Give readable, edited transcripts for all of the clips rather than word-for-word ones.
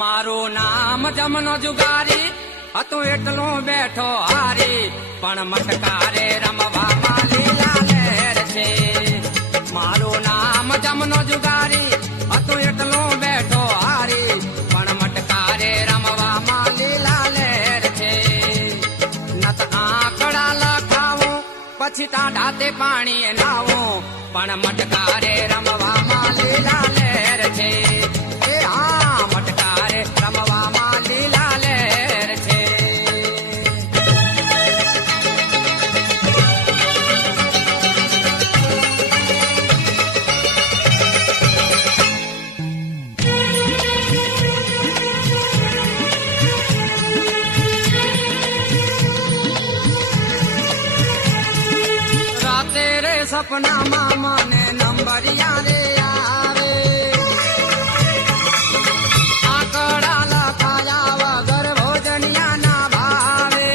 મારું નામ જમનો જુગારી હતું એટલું બેઠો હારી, પણ મટકારે રમવામાં લીલા લહેર છે. મારું નામ જમનો જુગારી હતું એટલું બેઠો હારી, પણ મટકારે રમવામાં લીલા લહેર છે. નત આંકડા લખાવું પછી તાંડાતે પાણી નાવું, પણ મટકારે રમવામાં લીલા લહેર છે. એ હા, મટકારે રમવામાં લીલા લહેર છે. રાતે રે સપનામાં મને નંબરિયા રે આવે, આંકડા લખાયા વગર ભોજનિયા ના ભાવે.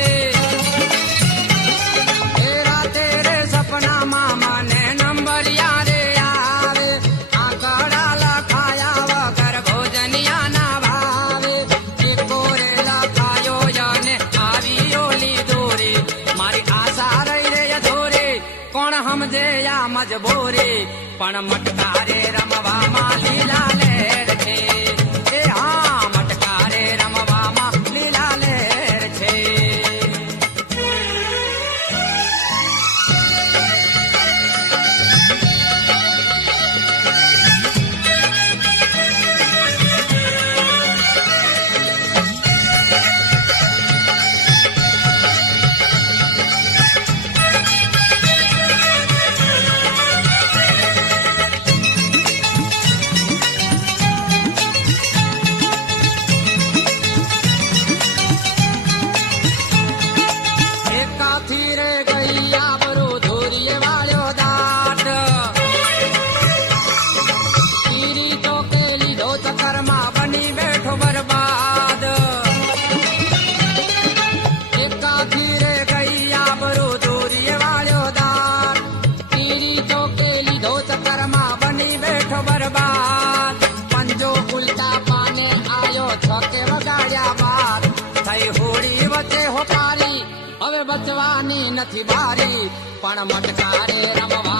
એ રાતે રે સપનામાં મને નંબરિયા રે આવે, આંકડા લખાયા વગર ભોજનિયા ના ભાવે. એકો રે લખાયો અને આવી ઓલી દોરી, મારી આશા રહી રે અધૂરી, કોણ સમજે આ મજબૂરી, પણ મટકારે રમવામાં લીલા લહેર છે. એ હા, મટકારે રમવામાં લીલા લહેર છે. એકાથી રે ગઈ આબરૂ ધોરીએ વાળ્યો દાટ, પીરી ચોકે લીધો ચક્કરમાં બની બેઠો બરબાદ. એકાથી રે ગઈ આબરૂ ધોરીએ વાળ્યો દાટ, પીરી ચોકે લીધો ચક્કરમાં બની બેઠો બરબાદ. પંજો ઉલટા પાને આયો છકે વગાડ્યા બાદ, થઈ હોળી વચ્ચે હોપારી, હવે બચવાની નથી બારી, પણ મટકારે રમવા